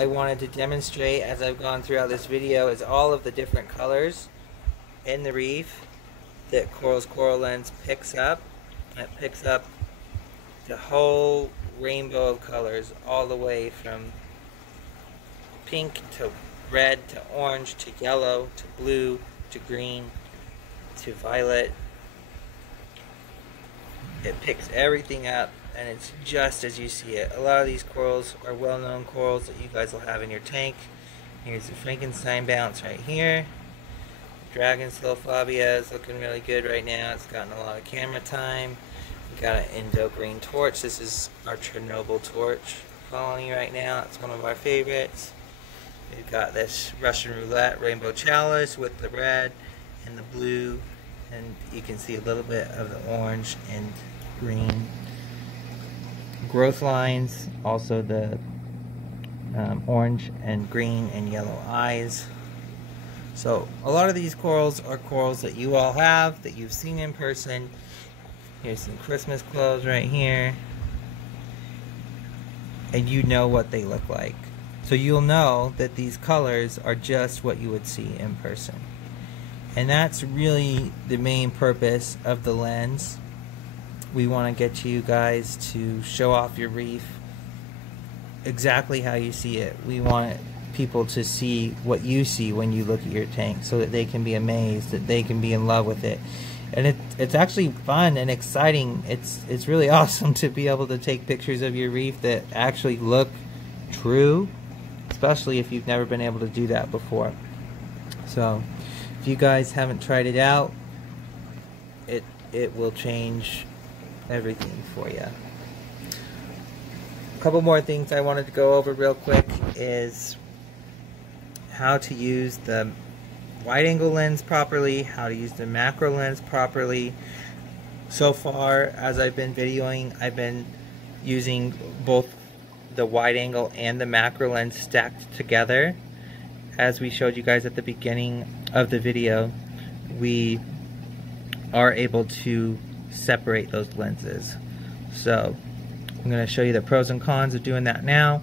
I wanted to demonstrate as I've gone throughout this video is all of the different colors in the reef that Coral's Coral Lens picks up. It picks up the whole rainbow of colors, all the way from pink to red to orange to yellow to blue to green to violet. It picks everything up and it's just as you see it. A lot of these corals are well-known corals that you guys will have in your tank. Here's the Frankenstein bounce right here. Dragon Silphobia is looking really good right now. It's gotten a lot of camera time. We got an Indo green torch. This is our Chernobyl torch colony right now. It's one of our favorites. We've got this Russian roulette rainbow chalice with the red and the blue, and you can see a little bit of the orange and green growth lines, also the orange and green and yellow eyes. So a lot of these corals are corals that you all have, that you've seen in person. Here's some Christmas clothes right here, and you know what they look like. So you'll know that these colors are just what you would see in person. And that's really the main purpose of the lens. We want to get you guys to show off your reef exactly how you see it. We want people to see what you see when you look at your tank, so that they can be amazed, that they can be in love with it. And it's actually fun and exciting. It's really awesome to be able to take pictures of your reef that actually look true, especially if you've never been able to do that before. So if you guys haven't tried it out, it will change everything for you. A couple more things I wanted to go over real quick is how to use the wide angle lens properly, how to use the macro lens properly. So far, as I've been videoing, I've been using both the wide angle and the macro lens stacked together. As we showed you guys at the beginning of the video, we are able to separate those lenses. So I'm going to show you the pros and cons of doing that now.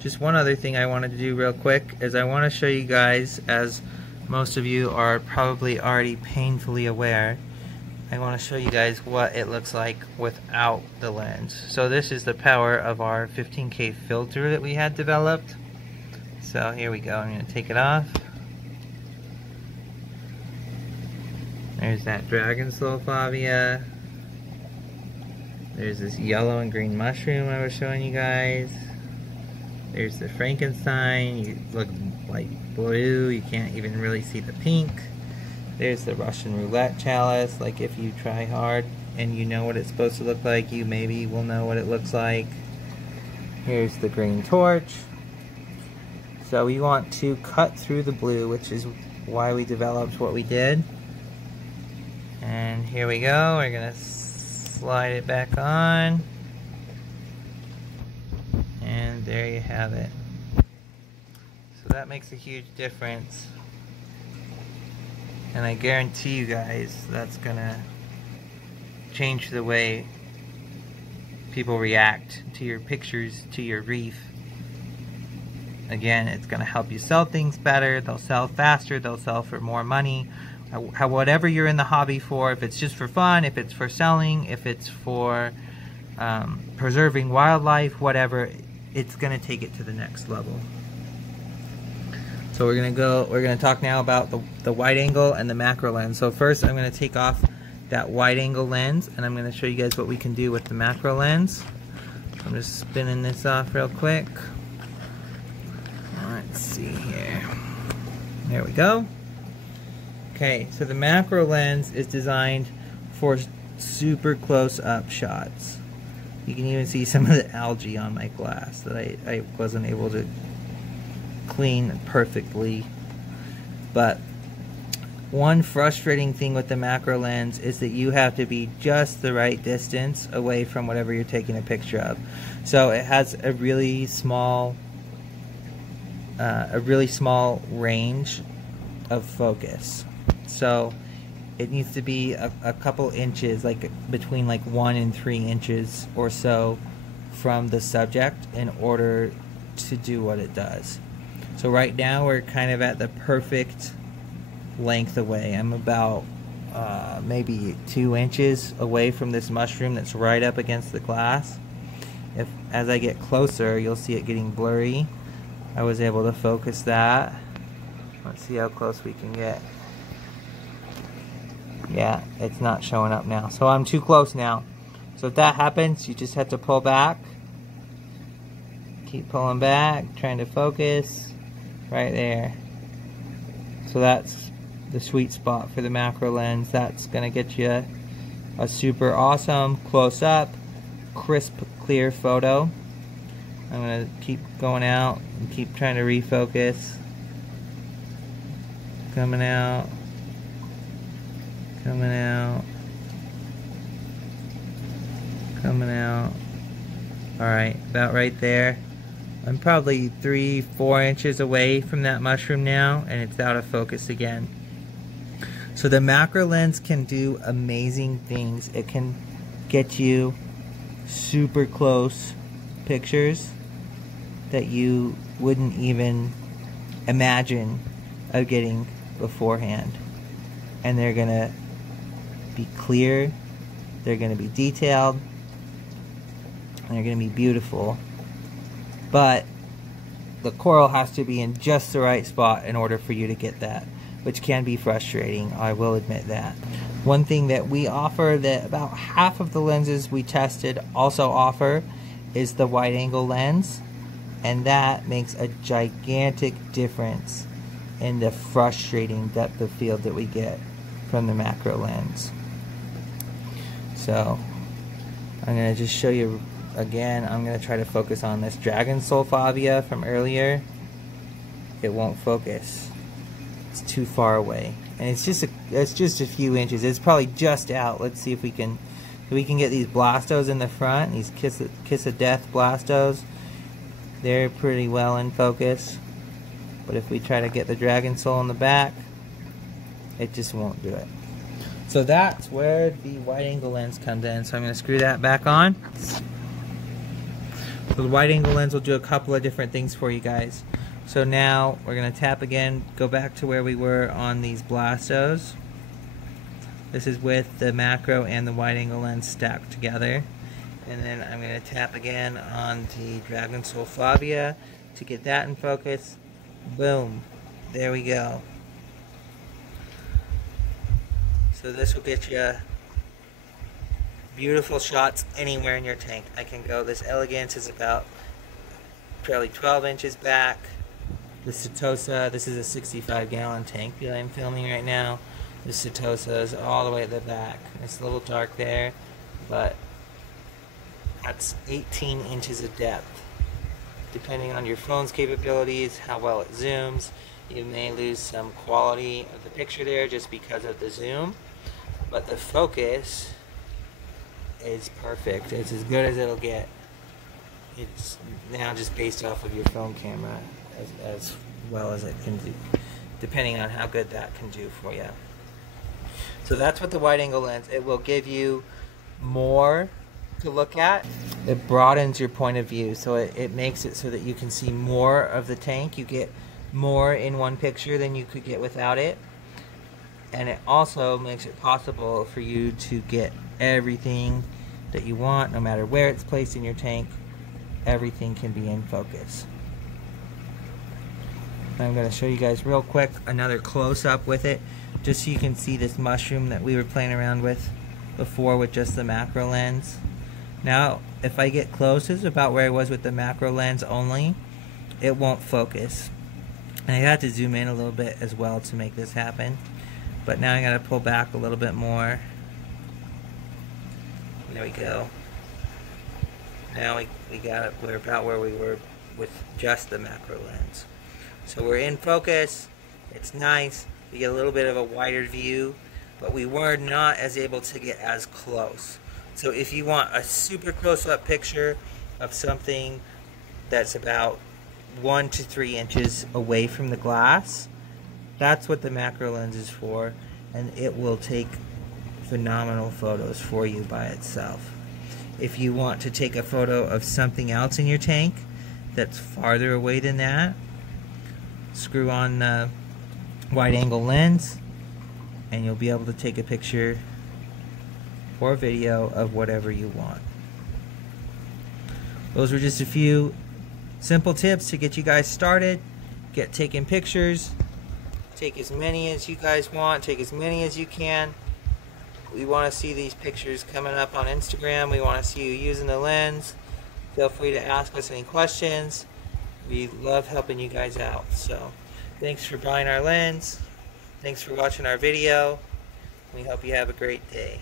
Just one other thing I wanted to do real quick is I want to show you guys, as most of you are probably already painfully aware, I want to show you guys what it looks like without the lens. So this is the power of our 15K filter that we had developed. So here we go. I'm going to take it off. There's that Dragon Silphobia. There's this yellow and green mushroom I was showing you guys. There's the Frankenstein. You look like blue. You can't even really see the pink. There's the Russian roulette chalice. Like, if you try hard and you know what it's supposed to look like, you maybe will know what it looks like. Here's the green torch. So we want to cut through the blue, which is why we developed what we did. And here we go. We're going to slide it back on. And there you have it. So that makes a huge difference. And I guarantee you guys that's going to change the way people react to your pictures, to your reef. Again, it's going to help you sell things better. They'll sell faster. They'll sell for more money. Whatever you're in the hobby for, if it's just for fun, if it's for selling, if it's for preserving wildlife, whatever, it's going to take it to the next level. So we're going to talk now about the wide angle and the macro lens. So first I'm going to take off that wide angle lens, and I'm going to show you guys what we can do with the macro lens. I'm just spinning this off real quick. Let's see here. There we go. Okay, so the macro lens is designed for super close-up shots. You can even see some of the algae on my glass that I wasn't able to clean perfectly. But one frustrating thing with the macro lens is that you have to be just the right distance away from whatever you're taking a picture of. So it has a really small range of focus. So it needs to be a couple inches, like between like 1 and 3 inches or so from the subject, in order to do what it does. So right now we're kind of at the perfect length away. I'm about maybe 2 inches away from this mushroom that's right up against the glass. As I get closer, you'll see it getting blurry. I was able to focus that. Let's see how close we can get. Yeah, it's not showing up now. So I'm too close now. So if that happens, you just have to pull back. Keep pulling back, trying to focus. Right there. So that's the sweet spot for the macro lens. That's going to get you a super awesome close-up, crisp, clear photo. I'm going to keep going out and keep trying to refocus. Coming out. Coming out. Coming out. Alright, about right there. I'm probably 3-4 inches away from that mushroom now, and it's out of focus again. So the macro lens can do amazing things. It can get you super close pictures that you wouldn't even imagine of getting beforehand. And they're gonna be clear, they're gonna be detailed, and they're gonna be beautiful. But the coral has to be in just the right spot in order for you to get that, which can be frustrating, I will admit that. One thing that we offer that about half of the lenses we tested also offer is the wide angle lens, and that makes a gigantic difference in the frustrating depth of field that we get from the macro lens. So I'm going to just show you again. I'm going to try to focus on this dragon sulfavia from earlier. It won't focus. It's too far away, and it's just a few inches. It's probably just out. Let's see if we can get these blastos in the front. These kiss of death blastos. They're pretty well in focus. But if we try to get the dragon soul in the back, it just won't do it. So that's where the wide angle lens comes in. So I'm going to screw that back on. So the wide angle lens will do a couple of different things for you guys. So now we're going to tap again, go back to where we were on these blastos. This is with the macro and the wide angle lens stacked together. And then I'm going to tap again on the dragon sulfavia to get that in focus. Boom. There we go. So this will get you beautiful shots anywhere in your tank. I can go, this elegance is about probably 12 inches back. The Setosa, this is a 65 gallon tank that I'm filming right now. The Setosa is all the way at the back. It's a little dark there, but that's 18 inches of depth. Depending on your phone's capabilities, how well it zooms, you may lose some quality of the picture there just because of the zoom, but the focus is perfect. It's as good as it'll get. It's now just based off of your phone camera as well as it can do, depending on how good that can do for you. So that's what the wide angle lens, it will give you more to look at. It broadens your point of view, so it makes it so that you can see more of the tank. You get more in one picture than you could get without it, and it also makes it possible for you to get everything that you want, no matter where it's placed in your tank. Everything can be in focus. I'm going to show you guys real quick another close-up with it, just so you can see this mushroom that we were playing around with before with just the macro lens. Now, if I get close, it's about where I was with the macro lens only. It won't focus. And I had to zoom in a little bit as well to make this happen. But now I got to pull back a little bit more. There we go. Now we got it. We're about where we were with just the macro lens. So we're in focus. It's nice. We get a little bit of a wider view, but we were not as able to get as close. So if you want a super close-up picture of something that's about 1 to 3 inches away from the glass, that's what the macro lens is for, and it will take phenomenal photos for you by itself. If you want to take a photo of something else in your tank that's farther away than that, screw on the wide angle lens and you'll be able to take a picture or video of whatever you want. Those were just a few simple tips to get you guys started, get taking pictures. Take as many as you guys want, take as many as you can. We want to see these pictures coming up on Instagram. We want to see you using the lens. Feel free to ask us any questions. We love helping you guys out. So thanks for buying our lens. Thanks for watching our video. We hope you have a great day.